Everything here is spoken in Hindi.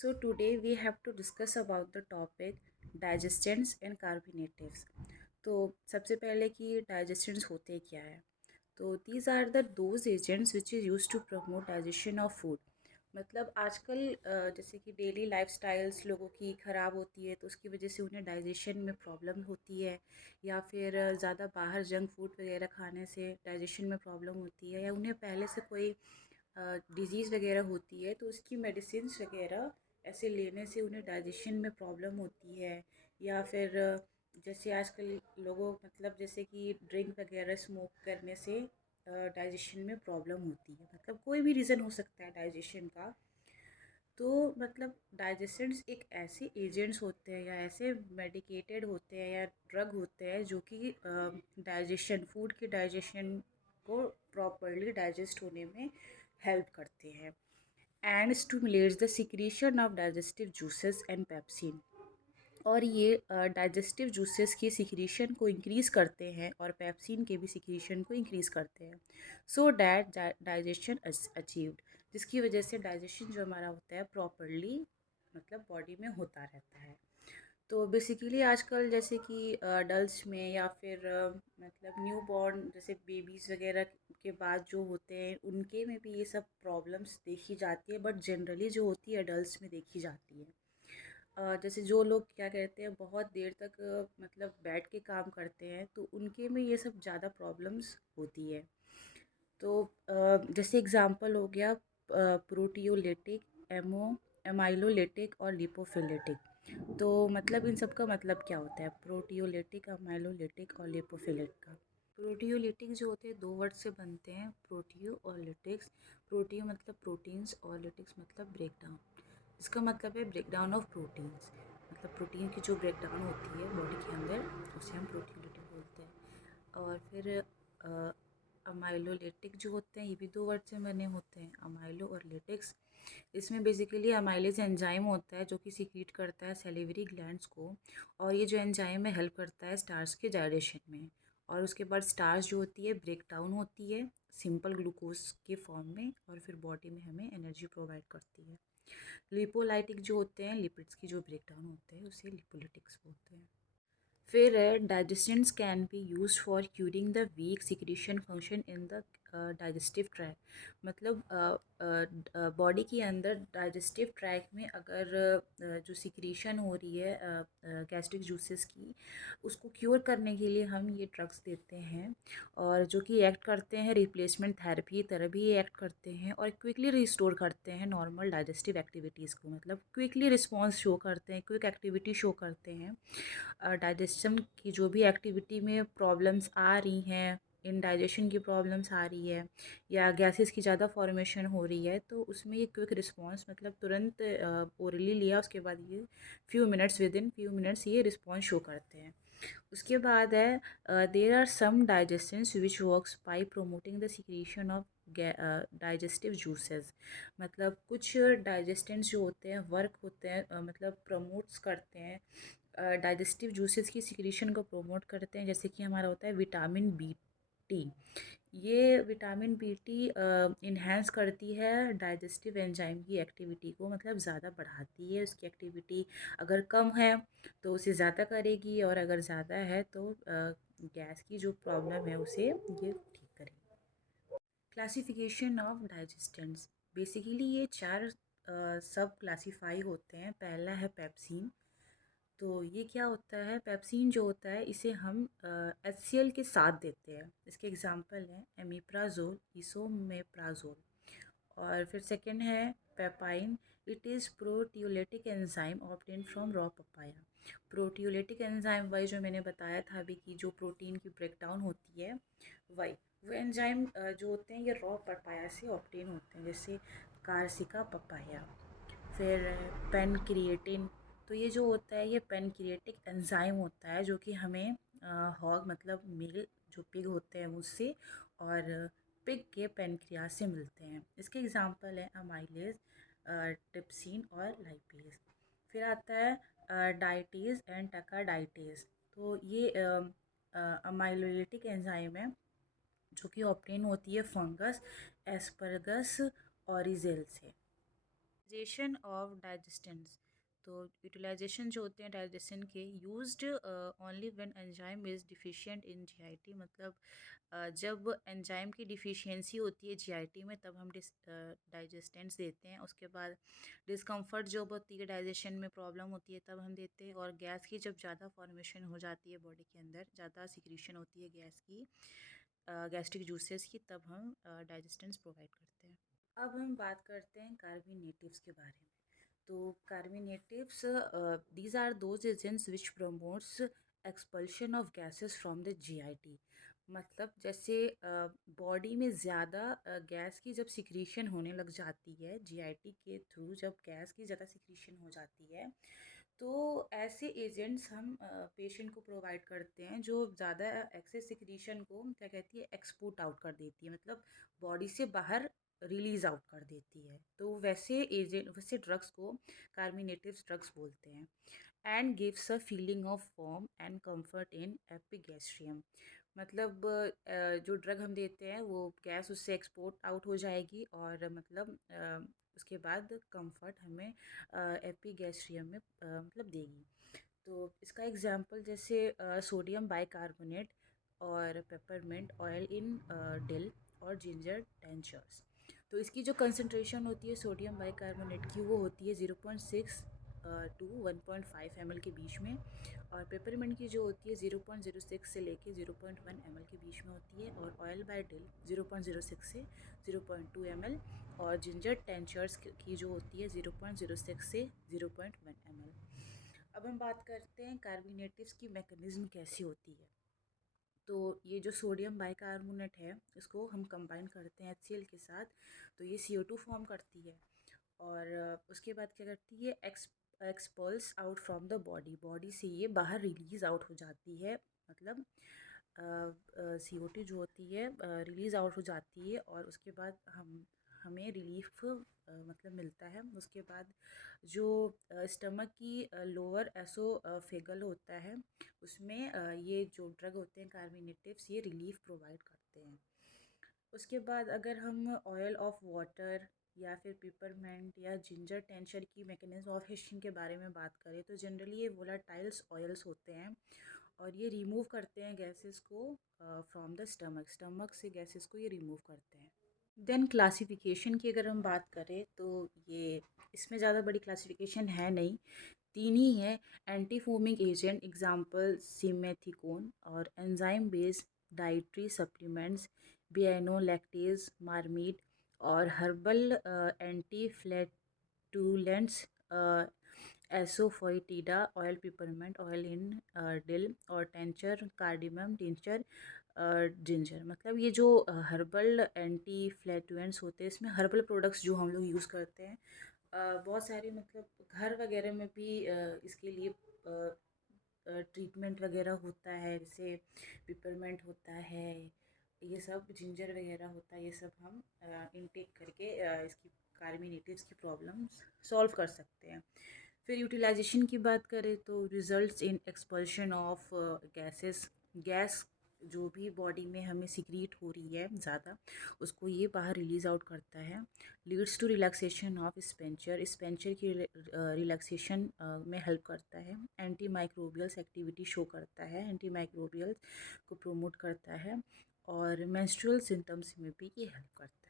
So today we have to discuss about the topic digestants and carbonatives. तो सबसे पहले कि digestants होते क्या है। तो these are the those agents which is used to promote digestion of food. मतलब आजकल जैसे कि डेली लाइफस्टाइल्स लोगों की ख़राब होती है तो उसकी वजह से उन्हें डाइजेशन में प्रॉब्लम होती है, या फिर ज़्यादा बाहर जंक फूड वगैरह खाने से डाइजेशन में प्रॉब्लम होती है, या उन्हें पहले से कोई डिज़ीज़ वगैरह होती है तो उसकी मेडिसिन्स वगैरह ऐसे लेने से उन्हें डाइजेशन में प्रॉब्लम होती है। या फिर जैसे आजकल लोगों मतलब जैसे कि ड्रिंक वगैरह स्मोक करने से डाइजेशन में प्रॉब्लम होती है। मतलब कोई भी रीज़न हो सकता है डाइजेशन का। तो मतलब डाइजेशंस एक ऐसे एजेंट्स होते हैं या ऐसे मेडिकेटेड होते हैं या ड्रग होते हैं जो कि डाइजेशन फूड के डाइजेशन को प्रॉपरली डाइजेस्ट होने में हेल्प करते हैं and stimulates the secretion of digestive juices and pepsin. और ये डाइजेस्टिव जूसेस की सिक्रीशन को इंक्रीज़ करते हैं और पेप्सिन के भी सिक्रीशन को इंक्रीज़ करते हैं, सो डैट डाइजेशन अचीव्ड, जिसकी वजह से डाइजेशन जो हमारा होता है प्रॉपरली मतलब बॉडी में होता रहता है। तो बेसिकली आजकल जैसे कि अडल्ट में या फिर मतलब न्यू बॉर्न जैसे बेबीज़ वगैरह के बाद जो होते हैं उनके में भी ये सब प्रॉब्लम्स देखी जाती है, बट जनरली जो होती है अडल्ट में देखी जाती है। जैसे जो लोग क्या कहते हैं बहुत देर तक मतलब बैठ के काम करते हैं तो उनके में ये सब ज़्यादा प्रॉब्लम्स होती है। तो जैसे एग्ज़ाम्पल हो गया प्रोटियोलिटिक, एमो एमाइलोलिटिक और लिपोफिलिटिक। तो मतलब इन सब का मतलब क्या होता है, प्रोटियोलिटिक, अमाइलोलिटिक और लिपोफिलिक का। प्रोटियोलिटिक जो होते हैं दो वर्ड से बनते हैं, प्रोटियो और लिटिक्स। प्रोटियो मतलब प्रोटीन्स और लिटिक्स मतलब ब्रेकडाउन। इसका मतलब है ब्रेकडाउन ऑफ प्रोटीन्स, मतलब प्रोटीन की जो ब्रेकडाउन होती है बॉडी के अंदर उसे हम प्रोटियोलिटिक बोलते हैं। और फिर अमाइलोलेटिक जो होते हैं ये भी दो वर्ड से बने होते हैं, अमाइलो और लेटिक्स। इसमें बेसिकली अमाइलेज एंजाइम होता है जो कि सीक्रेट करता है सेलिवरी ग्लैंड्स को, और ये जो एंजाइम है हेल्प करता है स्टार्च के डाइजेशन में। और उसके बाद स्टार्च जो होती है ब्रेक डाउन होती है सिंपल ग्लूकोज के फॉर्म में, और फिर बॉडी में हमें एनर्जी प्रोवाइड करती है। लिपोलाइटिक जो होते हैं लिपिड्स की जो ब्रेक डाउन होते हैं उसे लिपोलिटिक्स बोलते हैं। फिर digestions can be used for curing the weak secretion function in the digestive tract. मतलब बॉडी के अंदर डाइजेस्टिव ट्रैक में अगर जो सिक्रीशन हो रही है गैस्ट्रिक जूसेस की, उसको क्योर करने के लिए हम ये ड्रग्स देते हैं, और जो कि एक्ट करते हैं रिप्लेसमेंट थेरेपी तरह भी ये एक्ट करते हैं, और क्विकली रिस्टोर करते हैं नॉर्मल डाइजेस्टिव एक्टिविटीज़ को। मतलब क्विकली रिस्पॉन्स शो करते हैं, क्विक एक्टिविटी शो करते हैं। डाइजेशन की जो भी एक्टिविटी में प्रॉब्लम्स आ रही हैं, इनडाइजेशन की प्रॉब्लम्स आ रही है या गैसेस की ज़्यादा फॉर्मेशन हो रही है, तो उसमें ये क्विक रिस्पॉन्स मतलब तुरंत ओरली लिया उसके बाद ये विद इन फ्यू मिनट्स ये रिस्पॉन्स शो करते हैं। उसके बाद है there are some digestions which works by promoting the secretion of digestive juices. मतलब कुछ डाइजेस्टेंट्स जो होते हैं वर्क होते हैं मतलब प्रमोट्स करते हैं डाइजेस्टिव जूसेस की सिक्रीशन को प्रमोट करते हैं। जैसे कि हमारा होता है विटामिन बी टी। ये विटामिन बी टी इन्हेंस करती है डाइजेस्टिव एंजाइम की एक्टिविटी को, मतलब ज़्यादा बढ़ाती है उसकी एक्टिविटी। अगर कम है तो उसे ज़्यादा करेगी, और अगर ज़्यादा है तो गैस की जो प्रॉब्लम है उसे ये ठीक करेगी। क्लासिफिकेशन ऑफ डाइजेस्टेंट्स, बेसिकली ये चार सब क्लासीफाई होते हैं। पहला है पेप्सिन। तो ये क्या होता है, पेप्सिन जो होता है इसे हम HCl के साथ देते हैं। इसके एग्जांपल हैं एमिप्राजोल, इसोमेप्राजोल। और फिर सेकंड है papain. It is proteolytic enzyme obtain from raw papaya. Proteolytic enzyme वही जो मैंने बताया था अभी कि जो प्रोटीन की ब्रेकडाउन होती है वही, वो एंजाइम जो होते हैं ये रॉ पपाया से ऑब्टेन होते हैं, जैसे कार्सिका पपाया। फिर पेनक्रिएटिन। तो ये जो होता है ये पेनक्रिएटिक एंजाइम होता है जो कि हमें हॉग मतलब मेल जो पिग होते हैं उससे और पिग के पेनक्रियास से मिलते हैं। इसके एग्जांपल हैं अमाइलेज, ट्रिप्सिन और लाइपेज। फिर आता है डाइटेज एंड टकाडाइटेज। तो ये अमाइलोलिटिक एंजाइम है जो कि ऑब्टेन होती है फंगस एस्परगस ऑरिजेल से। Utilisation of digestants. तो यूटिलाइजेशन जो होते हैं डाइजेशन के used only when enzyme is deficient in GIT, मतलब जब एंजाइम की डिफिशियंसी होती है जीआईटी में तब हम डाइजेस्टेंट्स देते हैं। उसके बाद डिस्कम्फर्ट जब होती है डाइजेशन में प्रॉब्लम होती है तब हम देते हैं। और गैस की जब ज़्यादा फॉर्मेशन हो जाती है बॉडी के अंदर, ज़्यादा सिक्रीशन होती है गैस की, गैस्ट्रिक जूसेस की, तब हम डाइजेस्टेंट्स प्रोवाइड करते हैं। अब हम बात करते हैं कार्बोनेटिव्स के बारे में। तो carminatives, these are those agents which promotes expulsion of gases from the GIT. मतलब जैसे बॉडी में ज़्यादा गैस की जब सिक्रीशन होने लग जाती है जीआईटी के थ्रू, जब गैस की ज़्यादा सिक्रीशन हो जाती है तो ऐसे एजेंट्स हम पेशेंट को प्रोवाइड करते हैं जो ज़्यादा एक्सेस सिक्रीशन को क्या कहती है, एक्सपोर्ट आउट कर देती है, मतलब बॉडी से बाहर रिलीज आउट कर देती है। तो वैसे ड्रग्स को कार्मिनेटिव ड्रग्स बोलते हैं। And gives a feeling of warm and comfort in epigastrium. मतलब जो ड्रग हम देते हैं वो गैस उससे एक्सपोर्ट आउट हो जाएगी और मतलब उसके बाद कंफर्ट हमें एपिगैस्ट्रियम में मतलब देगी। तो इसका एग्जांपल जैसे सोडियम बाइकार्बोनेट और पेपरमिंट ऑयल इन डिल और जिंजर टेंचर्स। तो इसकी जो कंसंट्रेशन होती है सोडियम बाइकार्बोनेट की वो होती है 0.6 टू 1.5 ml के बीच में, और पेपरमिंट की जो होती है 0.06 से लेके 0.1 ml के बीच में होती है, और ऑयल बाय डिल 0.06 से 0.2 ml, और जिंजर टेंचर्स की जो होती है 0.06 से 0.1 ml। अब हम बात करते हैं कार्बोनेटिव्स की मैकेनिज्म कैसी होती है। तो ये जो सोडियम बाइकार्बोनेट है इसको हम कंबाइन करते हैं HCl के साथ, तो ये CO2 फॉर्म करती है। और उसके बाद क्या करती है, XPulse out from the body, body से ये बाहर रिलीज़ आउट हो जाती है। मतलब CO2 जो होती है रिलीज़ आउट हो जाती है और उसके बाद हमें रिलीफ मतलब मिलता है। उसके बाद जो स्टमक की लोअर एसोफेगल होता है उसमें ये जो ड्रग होते हैं कार्बोनेटिव्स ये रिलीफ प्रोवाइड करते हैं। उसके बाद अगर हम ऑयल ऑफ वाटर या फिर पेपरमेंट या जिंजर टेंचर की मैकेनिज्म ऑफ हिस्टिंग के बारे में बात करें तो जनरली ये वोलाटाइल्स ऑयल्स होते हैं और ये रिमूव करते हैं गैसेस को फ्रॉम द स्टमक से गैसेस को ये रिमूव करते हैं। देन क्लासिफिकेशन की अगर हम बात करें तो ये इसमें ज़्यादा बड़ी क्लासिफिकेशन है नहीं, तीन ही है। Anti foaming agent example simethicone, और enzyme based dietary supplements Beano lactase मार्मीड, और herbal anti flatulents asafoetida oil peppermint oil in dill, और टेंचर कार्डिमम टिंचर जिंजर। मतलब ये जो हर्बल एंटी फ्लैटुलेंट्स होते हैं इसमें हर्बल प्रोडक्ट्स जो हम लोग यूज़ करते हैं बहुत सारे, मतलब घर वगैरह में भी इसके लिए ट्रीटमेंट वगैरह होता है, जैसे पिपरमेंट होता है, ये सब जिंजर वगैरह होता है, ये सब हम इनटेक करके इसकी कार्बोनेटिव्स की प्रॉब्लम्स सॉल्व कर सकते हैं। फिर यूटिलाइजेशन की बात करें तो results in expulsion of gases, gas जो भी बॉडी में हमें सिक्रीट हो रही है ज़्यादा उसको ये बाहर रिलीज़ आउट करता है। लीड्स टू रिलैक्सेशन ऑफ स्पेंचर, स्पेंचर की रिलैक्सेशन में हेल्प करता है। एंटी माइक्रोबियल्स एक्टिविटी शो करता है, एंटी माइक्रोबियल्स को प्रोमोट करता है, और मेंस्ट्रुअल सिम्टम्स में भी ये हेल्प करता है।